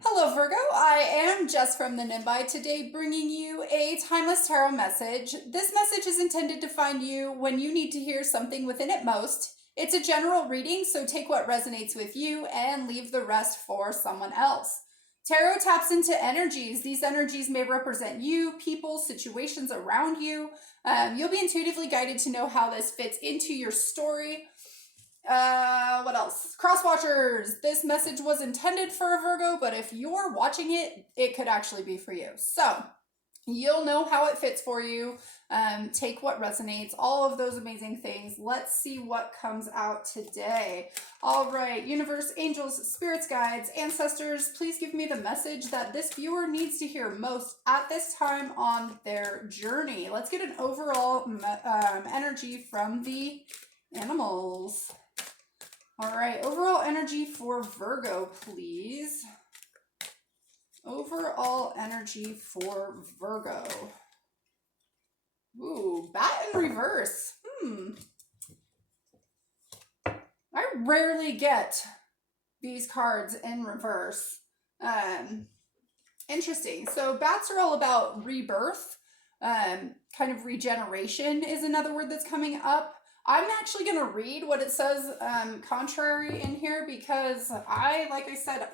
Hello, Virgo. I am Jess from the Nimbi today, bringing you a timeless tarot message. This message is intended to find you when you need to hear something within it most. It's a general reading, so take what resonates with you and leave the rest for someone else. Tarot taps into energies. These energies may represent you, people, situations around you. You'll be intuitively guided to know how this fits into your story. What else? Cross watchers. This message was intended for a Virgo, but if you're watching it, it could actually be for you. So you'll know how it fits for you. Take what resonates, all of those amazing things. Let's see what comes out today. All right, universe, angels, spirits, guides, ancestors, please give me the message that this viewer needs to hear most at this time on their journey. Let's get an overall energy from the animals. All right, overall energy for Virgo, please. Overall energy for Virgo. Ooh, bat in reverse. I rarely get these cards in reverse. Interesting. So bats are all about rebirth. Kind of regeneration is another word that's coming up. I'm actually going to read what it says contrary in here because like I said,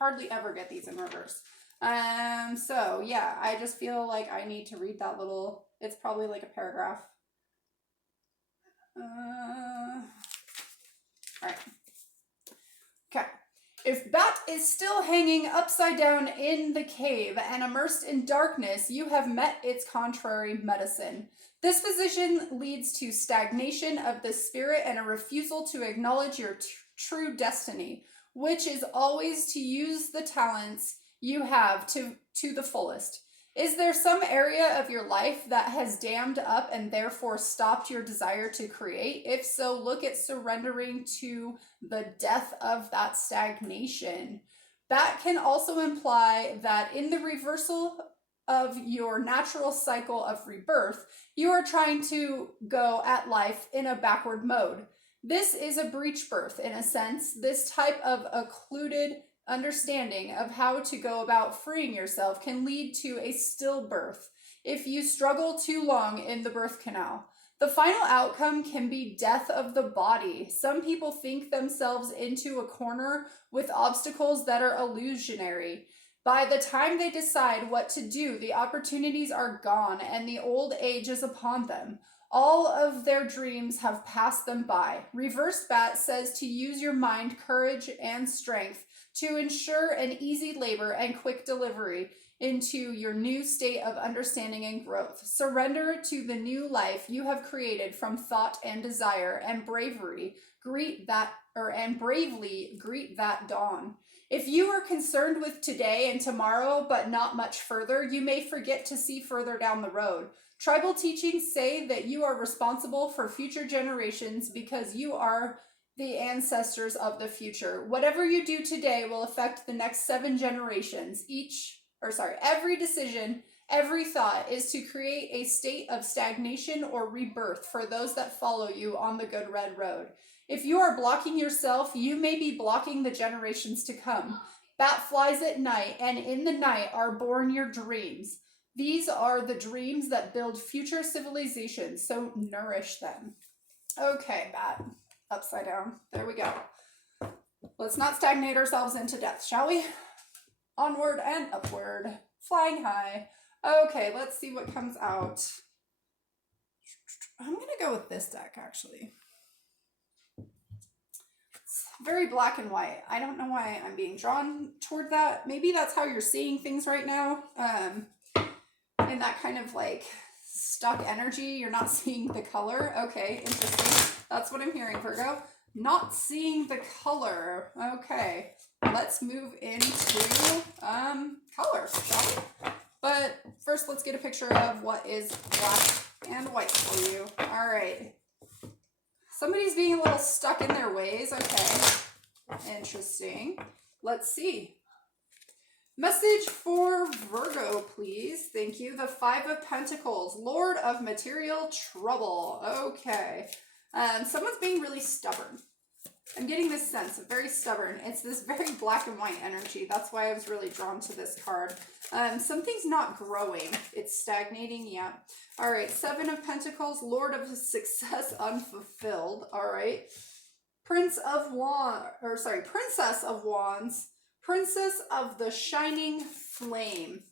hardly ever get these in reverse. So yeah, I just feel like I need to read that little, it's probably like a paragraph. All right. Okay. If bat is still hanging upside down in the cave and immersed in darkness, you have met its contrary medicine. This position leads to stagnation of the spirit and a refusal to acknowledge your true destiny, which is always to use the talents you have to the fullest. Is there some area of your life that has dammed up and therefore stopped your desire to create? If so, look at surrendering to the death of that stagnation. That can also imply that in the reversal of your natural cycle of rebirth, you are trying to go at life in a backward mode. This is a breech birth in a sense. This type of occluded understanding of how to go about freeing yourself can lead to a stillbirth if you struggle too long in the birth canal. The final outcome can be death of the body. Some people think themselves into a corner with obstacles that are illusionary. By the time they decide what to do, the opportunities are gone and the old age is upon them. All of their dreams have passed them by. Reverse bat says to use your mind, courage, and strength to ensure an easy labor and quick delivery into your new state of understanding and growth. Surrender to the new life you have created from thought and desire, and bravely greet that dawn. If you are concerned with today and tomorrow, but not much further, you may forget to see further down the road. Tribal teachings say that you are responsible for future generations because you are the ancestors of the future. Whatever you do today will affect the next 7 generations. Every decision, every thought is to create a state of stagnation or rebirth for those that follow you on the good red road. If you are blocking yourself, you may be blocking the generations to come. Bat flies at night, and in the night are born your dreams. These are the dreams that build future civilizations, so nourish them. Okay, bat. Upside down. There we go. Let's not stagnate ourselves into death, shall we? Onward and upward. Flying high. Okay, let's see what comes out. I'm going to go with this deck, actually. It's very black and white. I don't know why I'm being drawn toward that. Maybe that's how you're seeing things right now. In that kind of like stuck energy, you're not seeing the color. Okay, interesting. That's what I'm hearing, Virgo. Not seeing the color. Okay, let's move into colors, shall we? But first, let's get a picture of what is black and white for you. All right. Somebody's being a little stuck in their ways. Okay, interesting. Let's see. Message for Virgo, please. Thank you. The 5 of Pentacles, Lord of Material Trouble. Okay. Someone's being really stubborn. I'm getting this sense of very stubborn. It's this very black and white energy. That's why I was really drawn to this card. Something's not growing. It's stagnating. Yeah. All right. 7 of Pentacles, Lord of Success unfulfilled. All right. Princess of Wands, Princess of the Shining Flame.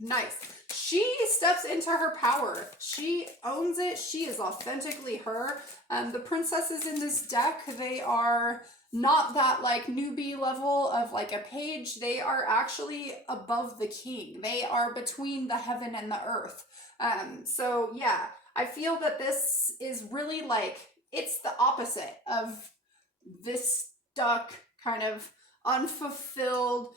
Nice. She steps into her power. She owns it. She is authentically her. The princesses in this deck, they are not that like newbie level of like a page. They are actually above the king. They are between the heaven and the earth. So yeah, I feel that this is really like, it's the opposite of this stuck kind of unfulfilled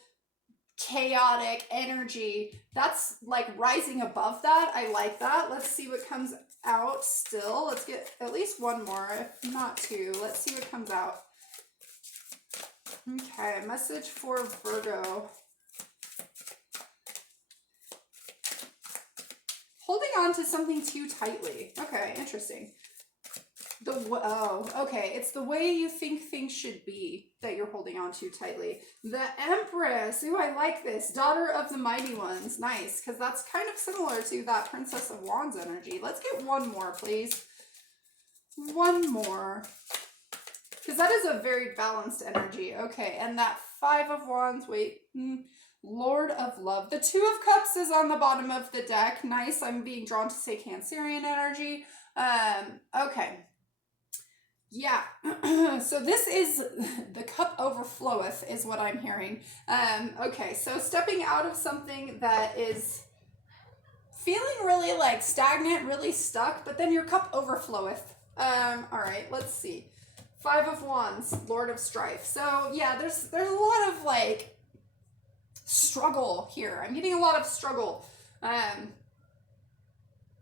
chaotic energy. That's like rising above that. I like that. Let's see what comes out still. Let's get at least one more, if not two. Let's see what comes out. Okay, message for Virgo. Holding on to something too tightly. Okay, interesting. Okay. It's the way you think things should be that you're holding on too tightly. The Empress. Ooh, I like this. Daughter of the Mighty Ones. Nice, because that's kind of similar to that Princess of Wands energy. Let's get one more, please. One more. Because that is a very balanced energy. Okay, and that 5 of Wands. Wait. Lord of Love. The 2 of Cups is on the bottom of the deck. Nice. I'm being drawn to say Cancerian energy. Okay. Yeah, so this is the cup overfloweth is what I'm hearing. Okay, so stepping out of something that is feeling really like stagnant, really stuck, but then your cup overfloweth. All right, let's see. 5 of Wands, Lord of Strife. So yeah, there's a lot of like struggle here. I'm getting a lot of struggle.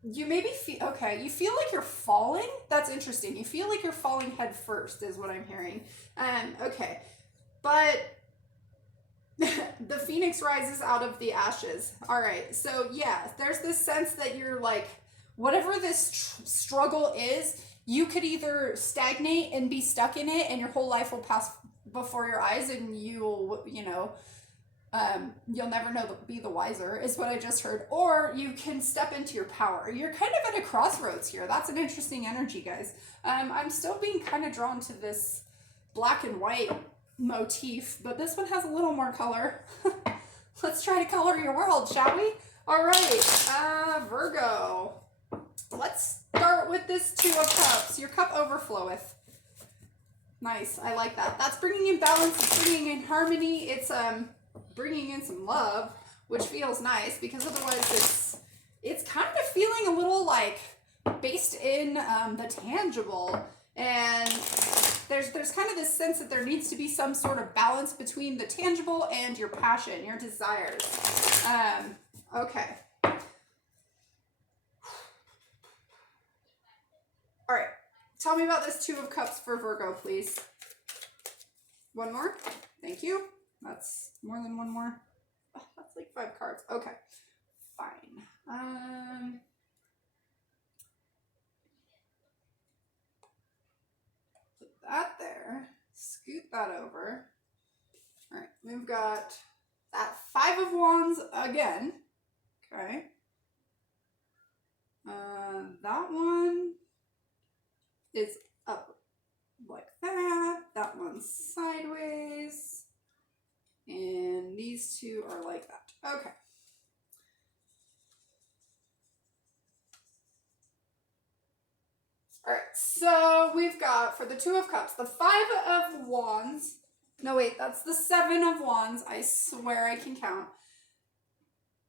You maybe feel, okay, you feel like you're falling. That's interesting. You feel like you're falling head first is what I'm hearing. Okay, but the phoenix rises out of the ashes. All right, so yeah, there's this sense that you're like, whatever this struggle is, you could either stagnate and be stuck in it and your whole life will pass before your eyes and you'll never be the wiser is what I just heard. Or you can step into your power. You're kind of at a crossroads here. That's an interesting energy, guys. I'm still being kind of drawn to this black and white motif, but this one has a little more color. Let's try to color your world, shall we? All right, Virgo. Let's start with this 2 of Cups. Your cup overfloweth. Nice, I like that. That's bringing in balance, it's bringing in harmony, it's bringing in some love, which feels nice because otherwise it's kind of feeling a little like based in the tangible, and there's kind of this sense that there needs to be some sort of balance between the tangible and your passion, your desires. Okay. All right. Tell me about this 2 of Cups for Virgo, please. One more. Thank you. That's more than one more. Oh, that's like 5 cards. Okay. Fine. Put that there. Scoot that over. All right. We've got that 5 of Wands again. Okay. That one is up like that. That one's sideways. And these 2 are like that. Okay. All right. So we've got, for the 2 of Cups, the 5 of Wands. No, wait, that's the 7 of Wands. I swear I can count.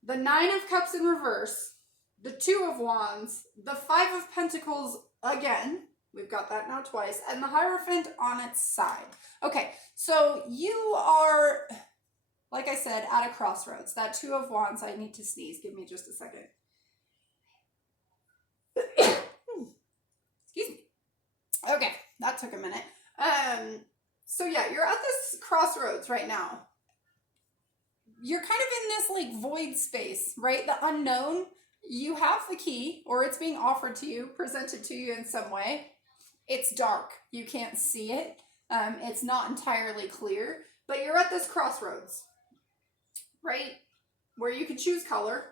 The 9 of Cups in reverse. The 2 of Wands. The 5 of Pentacles again. We've got that now twice. And the Hierophant on its side. Okay, so you are, like I said, at a crossroads. That 2 of Wands, I need to sneeze. Give me just a second. Excuse me. Okay, that took a minute. So yeah, you're at this crossroads right now. You're kind of in this like void space, right? The unknown. You have the key, or it's being offered to you, presented to you in some way. It's dark. You can't see it. It's not entirely clear, but you're at this crossroads, right? Where you can choose color.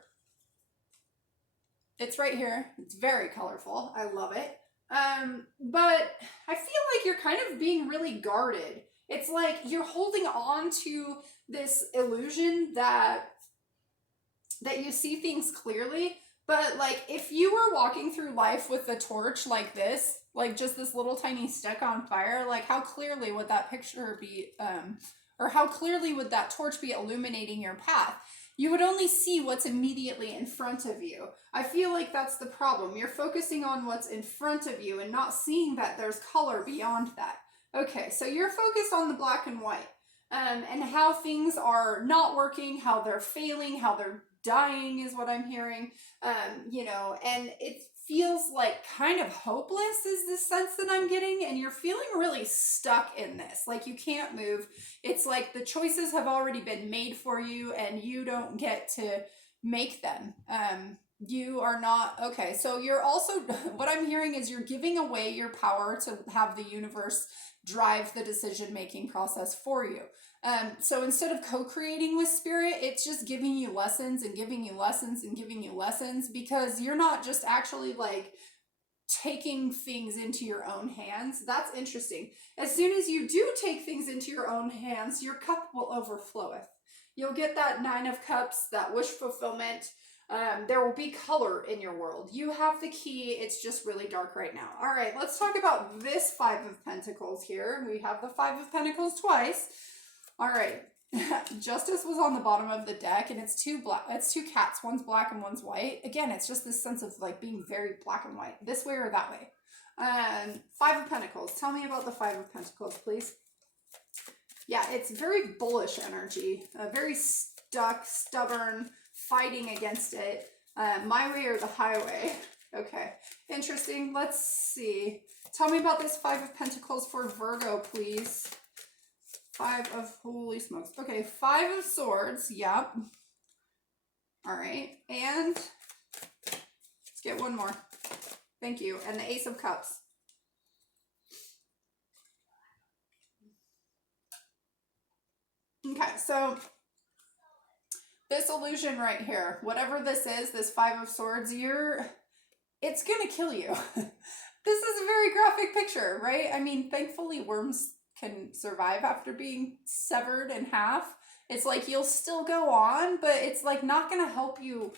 It's right here. It's very colorful. I love it. But I feel like you're kind of being really guarded. It's like you're holding on to this illusion that you see things clearly, but like if you were walking through life with a torch like this, like just this little tiny stick on fire, like how clearly would that picture be, or how clearly would that torch be illuminating your path? You would only see what's immediately in front of you. I feel like that's the problem. You're focusing on what's in front of you and not seeing that there's color beyond that. Okay, so you're focused on the black and white, and how things are not working, how they're failing, how they're dying is what I'm hearing, you know, and it feels like kind of hopeless is the sense that I'm getting, and you're feeling really stuck in this, like you can't move. It's like the choices have already been made for you and you don't get to make them. You are not, okay, so you're also, what I'm hearing is you're giving away your power to have the universe drive the decision-making process for you. So instead of co-creating with spirit, it's just giving you lessons and giving you lessons and giving you lessons, because you're not just actually like taking things into your own hands. That's interesting. As soon as you do take things into your own hands, your cup will overfloweth. You'll get that 9 of Cups, that wish fulfillment. There will be color in your world. You have the key. It's just really dark right now. All right, let's talk about this 5 of Pentacles here. We have the 5 of Pentacles twice. All right. Justice was on the bottom of the deck, and it's two cats. One's black and one's white. Again, it's just this sense of like being very black and white, this way or that way. 5 of Pentacles. Tell me about the 5 of Pentacles, please. Yeah, it's very bullish energy. Very stuck, stubborn, fighting against it. My way or the highway. Okay, interesting. Let's see. Tell me about this 5 of Pentacles for Virgo, please. 5 of, holy smokes. Okay, 5 of Swords. Yep. All right. And let's get one more. Thank you. And the Ace of Cups. Okay, so this illusion right here, whatever this is, this 5 of Swords, it's gonna kill you. This is a very graphic picture, right? I mean, thankfully worms can survive after being severed in half. It's like you'll still go on, but it's like not gonna help you.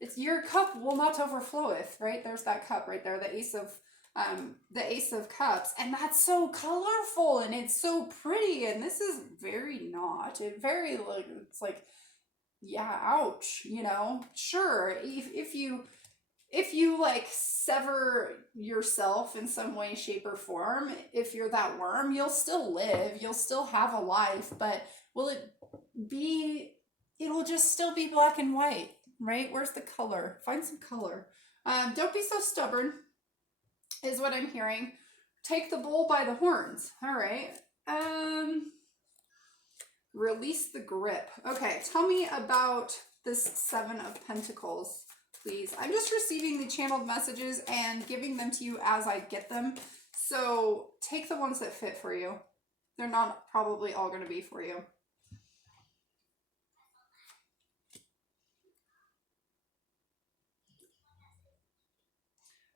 It's your cup will not overfloweth, right? There's that cup right there, the Ace of Cups, and that's so colorful and it's so pretty, and this is very not. It very like, it's like, yeah, ouch, you know. Sure, if you like sever yourself in some way, shape, or form, if you're that worm, you'll still live, you'll still have a life, but it'll just still be black and white, right? Where's the color? Find some color. Don't be so stubborn, is what I'm hearing. Take the bull by the horns. All right. Release the grip. Okay, tell me about this 7 of Pentacles, please. I'm just receiving the channeled messages and giving them to you as I get them. So take the ones that fit for you. They're not probably all going to be for you.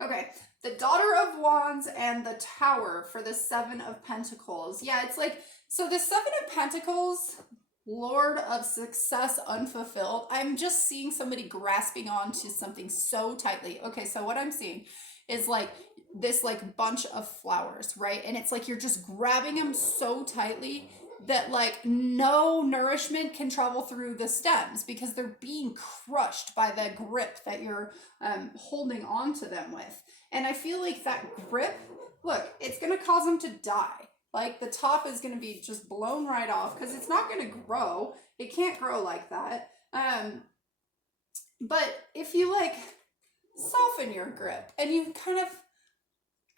Okay, the Daughter of Wands and the Tower for the 7 of Pentacles. Yeah, it's like, so the 7 of Pentacles, Lord of Success Unfulfilled. I'm just seeing somebody grasping onto something so tightly. Okay, so what I'm seeing is like this like bunch of flowers, right? And it's like you're just grabbing them so tightly that like no nourishment can travel through the stems because they're being crushed by the grip that you're holding on to them with. And I feel like that grip, look, it's going to cause them to die. Like the top is going to be just blown right off because it's not going to grow. It can't grow like that. But if you like soften your grip and you kind of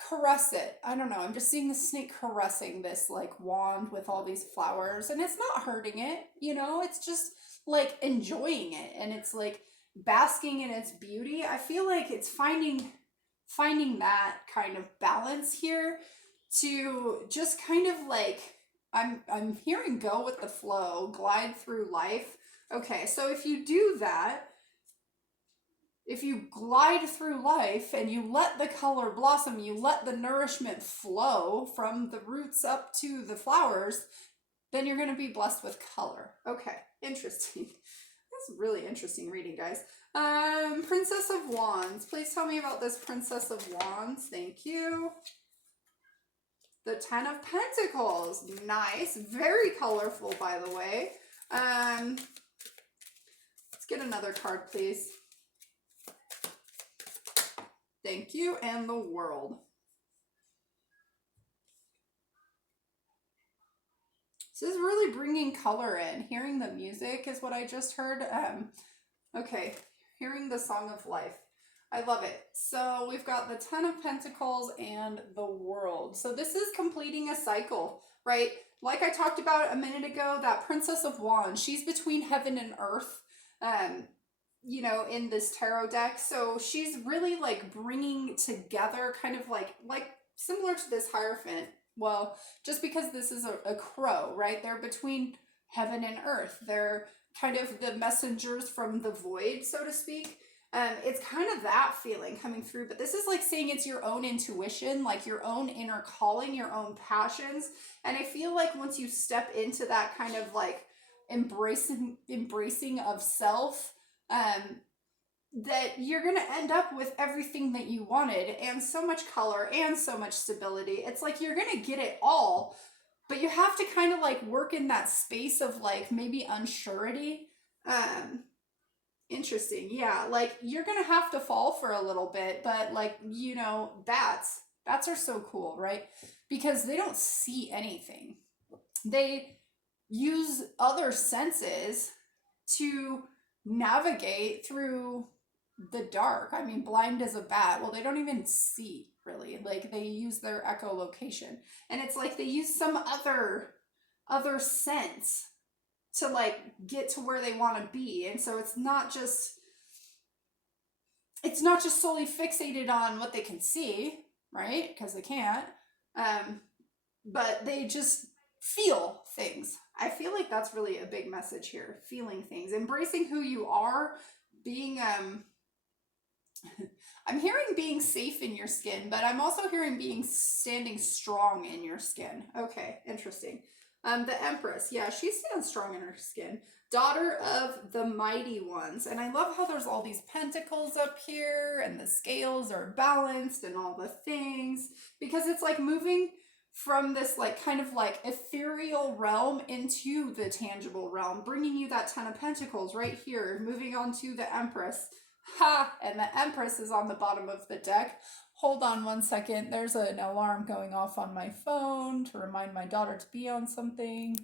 caress it, I don't know, I'm just seeing the snake caressing this like wand with all these flowers, and it's not hurting it, you know, it's just like enjoying it, and it's like basking in its beauty. I feel like it's finding that kind of balance here to just kind of like, I'm hearing go with the flow, glide through life. Okay, so if you do that, if you glide through life and you let the color blossom, you let the nourishment flow from the roots up to the flowers, then you're going to be blessed with color. Okay, interesting. That's really interesting reading, guys. Princess of Wands. Please tell me about this Princess of Wands. Thank you. The Ten of Pentacles. Nice. Very colorful, by the way. Let's get another card, please. Thank you. And the World. So this is really bringing color in. Hearing the music is what I just heard. Okay. Hearing the Song of Life. I love it. So we've got the Ten of Pentacles and the World. So this is completing a cycle, right? Like I talked about a minute ago, that Princess of Wands, she's between heaven and earth, you know, in this tarot deck. So she's really like bringing together kind of like similar to this Hierophant. Well, just because this is a crow, right? They're between heaven and earth. They're kind of the messengers from the void, so to speak. It's kind of that feeling coming through, but this is like saying it's your own intuition, like your own inner calling, your own passions. And I feel like once you step into that kind of like embracing of self, that you're going to end up with everything that you wanted and so much color and so much stability. It's like you're going to get it all, but you have to kind of like work in that space of like maybe unsurety. Interesting. Yeah, like you're gonna have to fall for a little bit, but like, you know, bats are so cool, right? Because they don't see anything. They use other senses to navigate through the dark. I mean, blind as a bat. Well, they don't even see really. Like they use their echolocation, and it's like they use some other sense to like get to where they want to be. And so it's not just solely fixated on what they can see, right? Because they can't. But they just feel things. I feel like that's really a big message here. Feeling things, embracing who you are, being I'm hearing being safe in your skin, but I'm also hearing being standing strong in your skin. Okay, interesting. The Empress, yeah, she stands strong in her skin. Daughter of the Mighty Ones. And I love how there's all these pentacles up here and the scales are balanced and all the things. Because it's like moving from this like kind of like ethereal realm into the tangible realm. Bringing you that Ten of Pentacles right here. Moving on to the Empress. Ha! And the Empress is on the bottom of the deck. Hold on one second. There's an alarm going off on my phone to remind my daughter to be on something.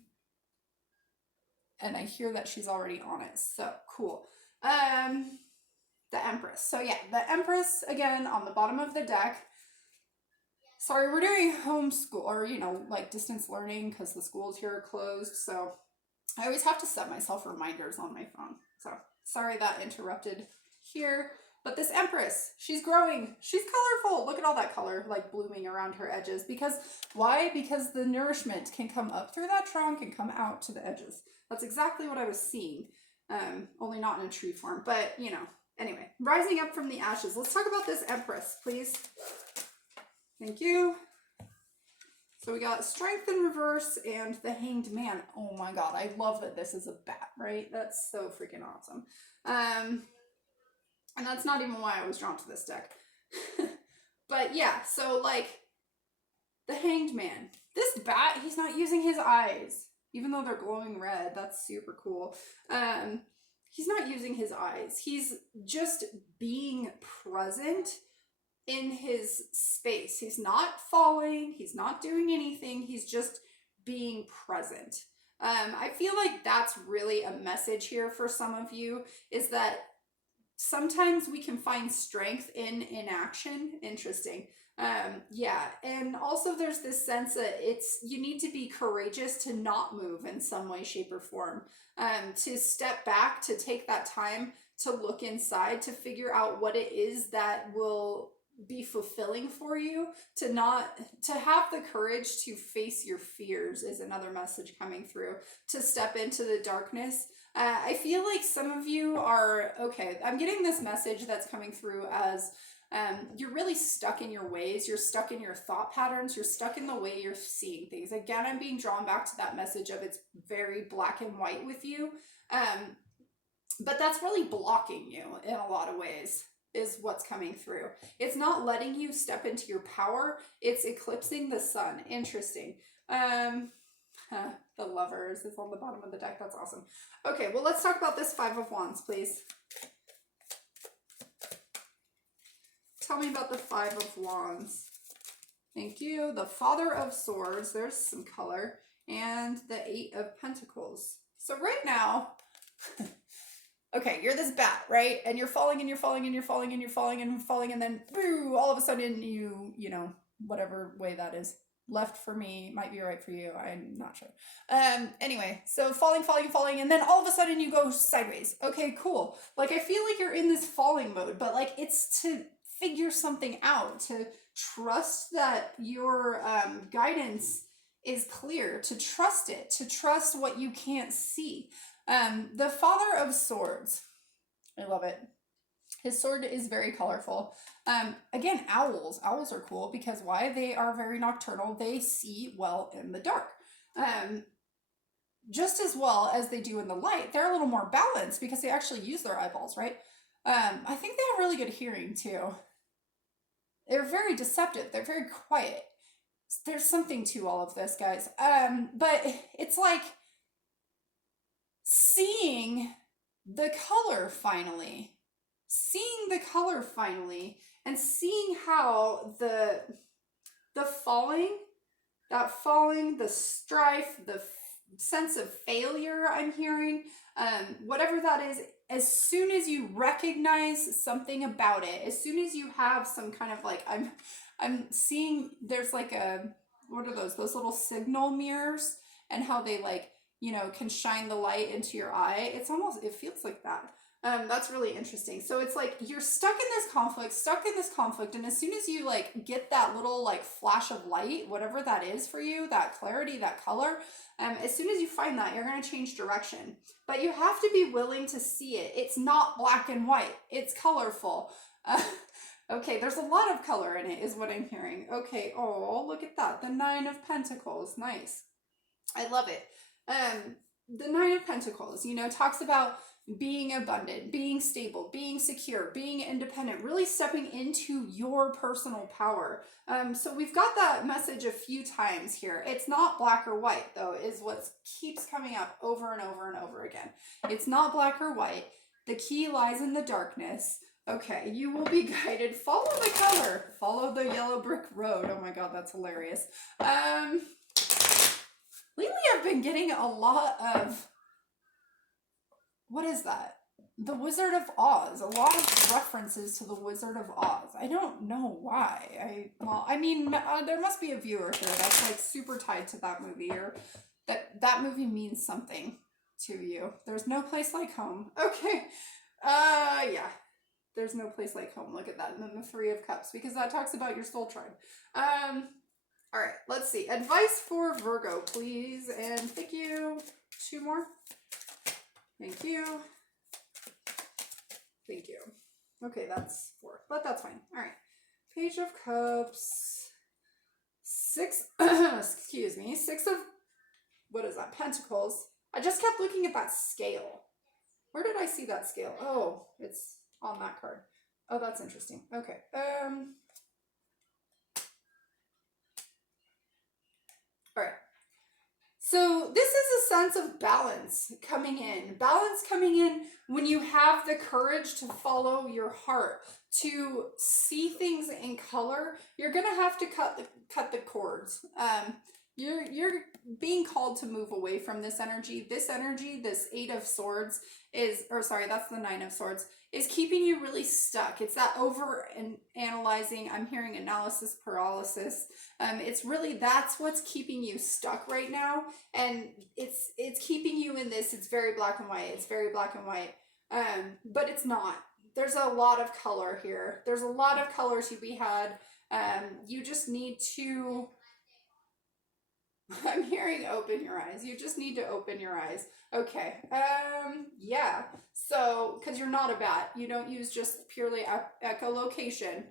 And I hear that she's already on it. So cool. The Empress. So yeah, the Empress again on the bottom of the deck. Sorry, we're doing homeschool or, you know, like distance learning because the schools here are closed. So I always have to set myself reminders on my phone. So sorry that interrupted here. But this Empress, she's growing. She's colorful. Look at all that color like blooming around her edges. Because why? Because the nourishment can come up through that trunk and come out to the edges. That's exactly what I was seeing. Only not in a tree form. But, you know, anyway. Rising up from the ashes. Let's talk about this Empress, please. Thank you. So we got Strength in reverse and the Hanged Man. Oh my god, I love that this is a bat, right? That's so freaking awesome. And that's not even why I was drawn to this deck. But yeah, so like the Hanged Man. This bat, he's not using his eyes. Even though they're glowing red, that's super cool. He's not using his eyes. He's just being present in his space. He's not falling. He's not doing anything. He's just being present. I feel like that's really a message here for some of you, is that sometimes we can find strength in inaction. Interesting. Yeah. And also there's this sense that you need to be courageous to not move in some way, shape, or form. To step back, to take that time to look inside, to figure out what it is that will be fulfilling for you, to have the courage to face your fears is another message coming through, to step into the darkness. I feel like some of you are, okay, I'm getting this message that's coming through as you're really stuck in your ways, you're stuck in your thought patterns, you're stuck in the way you're seeing things. Again, I'm being drawn back to that message of it's very black and white with you. But that's really blocking you in a lot of ways, is what's coming through. It's not letting you step into your power. It's eclipsing the sun. Interesting. The Lovers is on the bottom of the deck. That's awesome. Okay, well, let's talk about this Five of Wands, please. Tell me about the Five of Wands. Thank you. The Father of Swords. There's some color. And the Eight of Pentacles. So right now... okay, you're this bat, right? And you're falling and you're falling and you're falling and you're falling and falling, and then boo, all of a sudden you know, whatever way that is. Left for me might be right for you. I'm not sure. Anyway, so falling, and then all of a sudden you go sideways. Okay, cool. Like, I feel like you're in this falling mode, but like it's to figure something out, to trust that your guidance is clear, to trust it, to trust what you can't see. The Father of Swords. I love it. His sword is very colorful. Again, owls. Owls are cool because why? They are very nocturnal. They see well in the dark. Just as well as they do in the light. They're a little more balanced because they actually use their eyeballs, right? I think they have really good hearing too. They're very deceptive. They're very quiet. There's something to all of this, guys. But it's like seeing the color finally. Seeing the color finally, and seeing how the falling, the strife, the sense of failure I'm hearing, whatever that is, as soon as you recognize something about it, as soon as you have some kind of like, I'm seeing there's like a, what are those little signal mirrors, and how they like, you know, can shine the light into your eye. It's almost, it feels like that. That's really interesting. So it's like you're stuck in this conflict, and as soon as you like get that little like flash of light, whatever that is for you, that clarity, that color, as soon as you find that, you're going to change direction. But you have to be willing to see it. It's not black and white. It's colorful. Okay, there's a lot of color in it is what I'm hearing. Okay, oh, look at that. The Nine of Pentacles. Nice. I love it. The Nine of Pentacles, you know, talks about being abundant, being stable, being secure, being independent, really stepping into your personal power. So we've got that message a few times here. It's not black or white, though, is what keeps coming up over and over and over again. It's not black or white. The key lies in the darkness. Okay, you will be guided. Follow the color. Follow the yellow brick road. Oh my God, that's hilarious. Lately I've been getting a lot of, what is that? The Wizard of Oz. A lot of references to the Wizard of Oz. I don't know why. I mean, there must be a viewer here that's like super tied to that movie, or that movie means something to you. There's no place like home. Okay. Yeah. There's no place like home. Look at that. And then the Three of Cups, because that talks about your soul tribe. All right, let's see. Advice for Virgo, please. And thank you. 2 more. Thank you. Thank you. Okay, that's 4, but that's fine. All right. Page of Cups. 6, excuse me. 6 of, what is that? Pentacles. I just kept looking at that scale. Where did I see that scale? Oh, it's on that card. Oh, that's interesting. Okay. All right. So this is a sense of balance coming in. Balance coming in when you have the courage to follow your heart, to see things in color. You're gonna have to cut the cords. You're being called to move away from this energy. This energy, this 8 of Swords is, or sorry, that's the 9 of Swords, is keeping you really stuck. It's that over and analyzing. I'm hearing analysis paralysis. It's really, that's what's keeping you stuck right now. And it's keeping you in this, it's very black and white. It's very black and white. But it's not. there's a lot of color here. There's a lot of color to be had. You just need to, I'm hearing open your eyes. You just need to open your eyes. Okay. Yeah. So, because you're not a bat, you don't use just purely echolocation.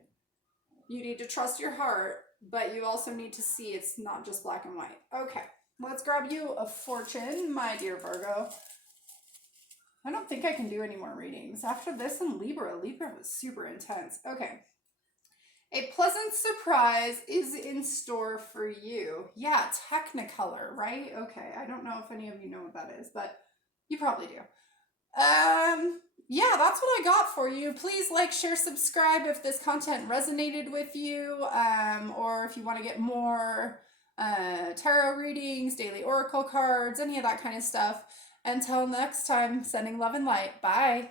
You need to trust your heart, but you also need to see it's not just black and white. Okay. Let's grab you a fortune, my dear Virgo. I don't think I can do any more readings. After this and Libra was super intense. Okay. A pleasant surprise is in store for you. Yeah, Technicolor, right? Okay, I don't know if any of you know what that is, but you probably do. Yeah, that's what I got for you. Please like, share, subscribe if this content resonated with you, or if you want to get more tarot readings, daily oracle cards, any of that kind of stuff. Until next time, sending love and light. Bye.